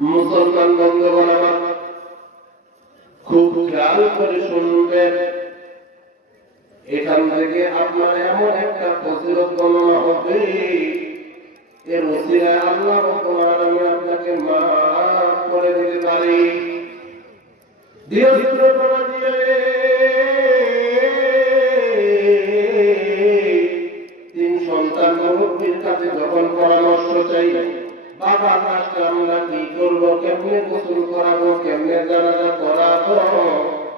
মুসলমান বন্ধুগণ আমার খুব খেয়াল করে শুনবেন। এখান থেকে আপনার এমন একটা প্রতিরোধ গণনা হবে। এর ওসিলায় আল্লাহ রাব্বুল আমি আপনাকে মা করে দিতে পারি। করে দিয়ে কেমনে গোসল করাবো, কেমনে জানাজা করাবো,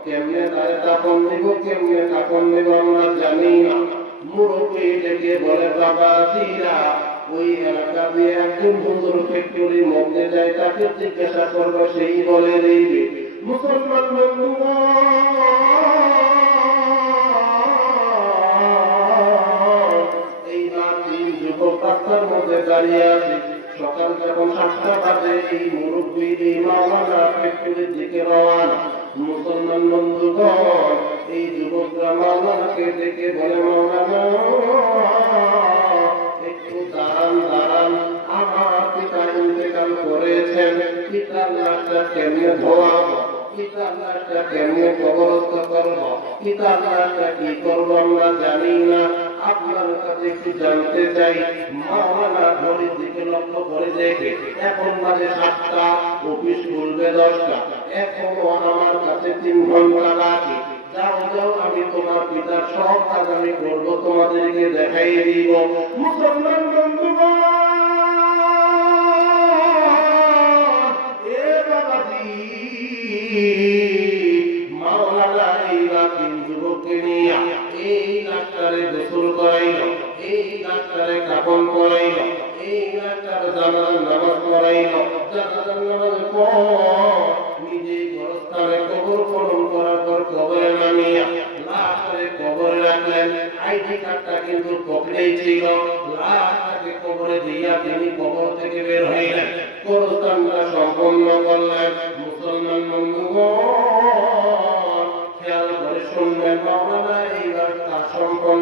কেমনে তারে কাপড় নিব, কেমনে কাপড় নিব আমরা জানি না। মুরব্বী ডেকে বলে, বাবা দিরা ওই এলাকা দিয়ে একজন যায়, তাকে জিজ্ঞাসা করব, সেই বলে দিবে, মুসলমান বন্ধু যুবক রাস্তার মধ্যে দাঁড়িয়ে আছে। সকাল যখন সাতটা বাজে এই মুরব্বী, এই ফ্যাক্টরির দিকে রওয়ানা। মুসলমান বন্ধুগণ, এই যুবকরা মাওলানাকে ডেকে বলে, মাওলানা, একটু দাঁড়ান দাঁড়ান। আমার পিতা ইন্তেকাল করেছেন। পিতার লাশটা কেমনে ধোয়াবো? পিতার লাশটা কেমনে কবরস্থ করব? পিতার লাশটা কি করব আমরা জানি না। আপনার কাছে একটু জানতে চাই, মাওলানা ঘড়ির দিকে করে দেখে, এখন মাঝে সাতটা, অফিস খুলবে দশটা। এখনও আমার কাছে তিন ঘণ্টা লাগে আমি তোমার পিতার সব কাজ আমি করব, তোমাদেরকে দেখাই দিব। মুসলমান বন্ধুগণ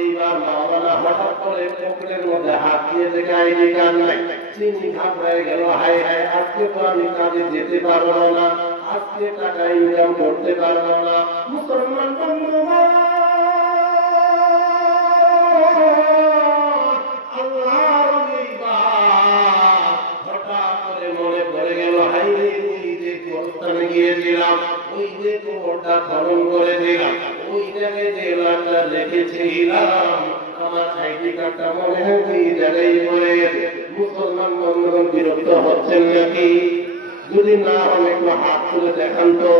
এইবার মাওলানা হঠাৎ করে পকেটের মধ্যে হাত দিয়ে দেখে আইডি কার্ড নাই। তিনি ঘাবড়ায় গেল হাই হাই আজকে তো আমি কাজে যেতে পারব না। আজকে টাকা ইনকাম করতে পারব না। মুসলমান বন্ধুগণ হচ্ছেন নাকি? যদি না হন, একটু হাত তুলে দেখান তো।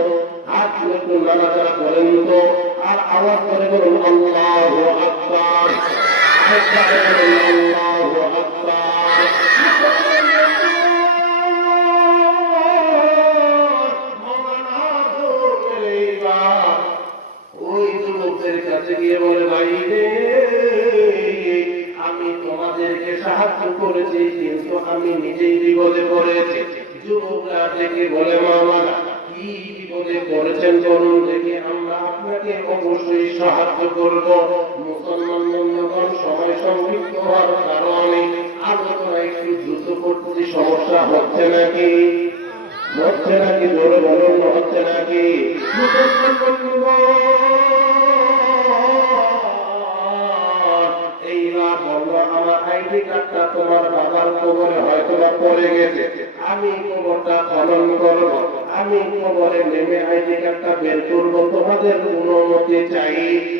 হাত তুলে একটু নাড়াচাড়া করেন তো। আর আওয়াজ করে বলুন, আল্লাহ আকবার। আল্লাহ করব। মুসলমান বন্ধুগণ সময় সংক্ষিপ্ত হওয়ার কারণে আলোচনা একটু দ্রুত করতে সমস্যা হচ্ছে নাকি? হচ্ছে নাকি? জোরে বলুন হচ্ছে নাকি? আইডি কার্ডটা তোমার বাবার কবরে হয়তো বা পড়ে গেছে। আমি কবরটা খনন করব। আমি কবরে নেমে আইডি কার্ডটা বের করব। তোমাদের অনুমতি চাই।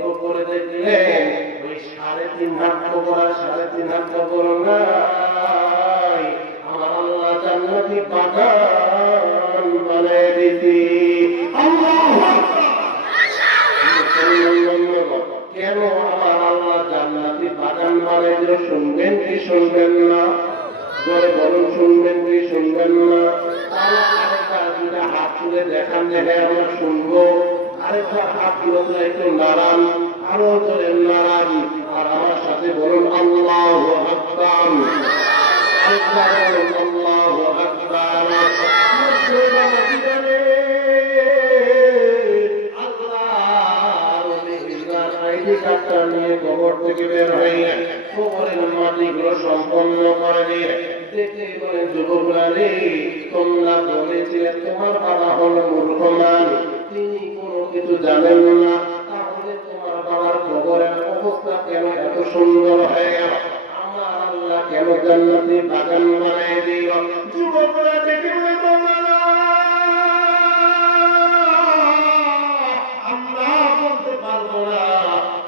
লক্ষ্য করে দেখলেন ওই সাড়ে তিন হাত আর সাড়ে তিন হাত কবর নাই। আমার আল্লাহ জান্নাতি বাগান কেন বাগান শুনবেন শুনবেন না? শুনবেন শুনবেন না? হাত দেখান, দেখে আমরা শুনব। একটু নাড়ান আরও ধরে নাড়ান আর আমার সাথে বলুন নিয়ে কবর থেকে বের হয়ে কবরের সম্পন্ন করে দিয়ে দেখে বলে যুবকরা রে তোমরা বলেছিলে তোমার বাবা হলো মূর্খমান জানেন না, তাহলে তোমার বাবার কবরের অবস্থা কেন এত সুন্দর হয়ে গেল? আমার আল্লাহ কেন বাগান না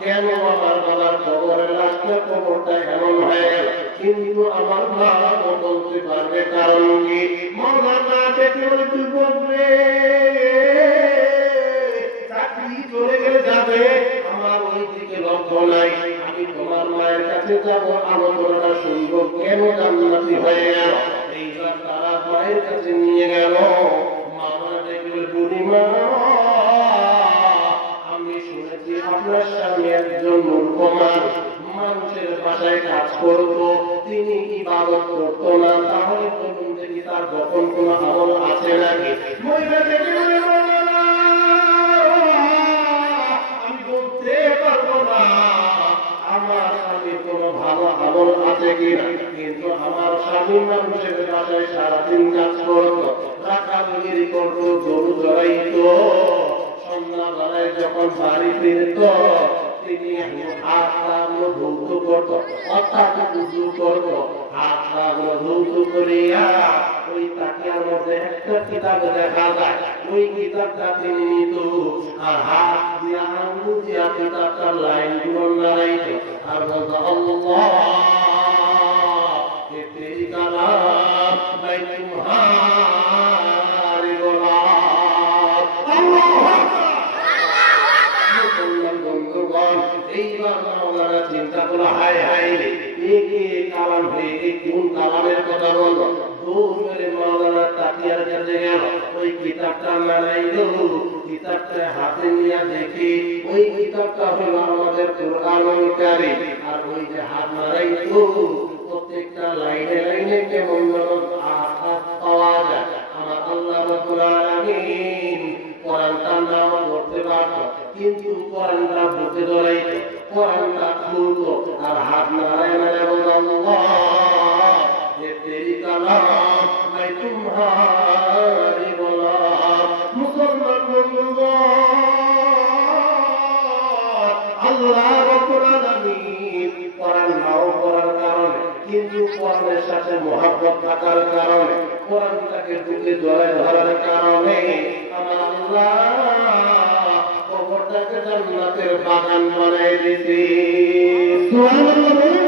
কেন আমার বাবার কবরের লাশটা কবরটা এমন হয়ে গেল। কিন্তু আমার মা বলতে পারবে কারণ কি? দেখে ওই যুবক রে চলে গেলে যাবে, আমার ওই দিকে লক্ষ্য নাই, আমি তোমার মায়ের কাছে যাব আলোচনাটা শুনব কেন জান্নাতি হয়ে? এইবার তারা মায়ের কাছে নিয়ে গেল মামা দেখবে বুড়িমা, আমি শুনেছি আপনার স্বামী একজন মূর্খমান, মানুষের বাসায় কাজ করত, তিনি ইবাদত করতো না, তাহলে বলুন দেখি তার গোপন কোন আমল আছে নাকি? মহিলা আমার স্বামীর কোনো ভালো আমল আছে কিনা? কিন্তু আমার স্বামী মানুষের বাসায় সারাদিন কাজ করতো, রাখালগিরি করতো, গরু সন্ধ্যা সন্ধ্যাবেলায় যখন বাড়ি ফিরত তিনি আপনার ভৌত করত, অর্থাৎ উজু করত। করিয়া ওই তাকিয়ার মধ্যে একটা কিতাব দেখা যায়। ওই কিতাবটা তিনি নিত। আর হাত দিয়া আঙ্গুল দিয়া কিতাবটার লাইনগুলো নাড়াইত। আর বলতো অল্লাহ কালা কিতাবটা নাড়াইলো কিতাবটা হাতে নিয়ে দেখি। ওই কিতাবটা হলো আমাদের কোরআনুল আর ওই যে হাত নাড়াইতো প্রত্যেকটা লাইনে লাইনে কেমন পাওয়া যায়। আমার আল্লাহ রাব্বুল আলামিন কোরআনটা করতে পারতো, কিন্তু কোরআনটা বুকে ধরাইতো কিন্তু কোরআনের সাথে মহাব্বত থাকার কারণে, কোরআনটাকে বুকে জড়ায় ধরার কারণে আমার আল্লাহ কবরটাকে জান্নাতের বাগান বানাই দিয়েছে সুবহানাল্লাহ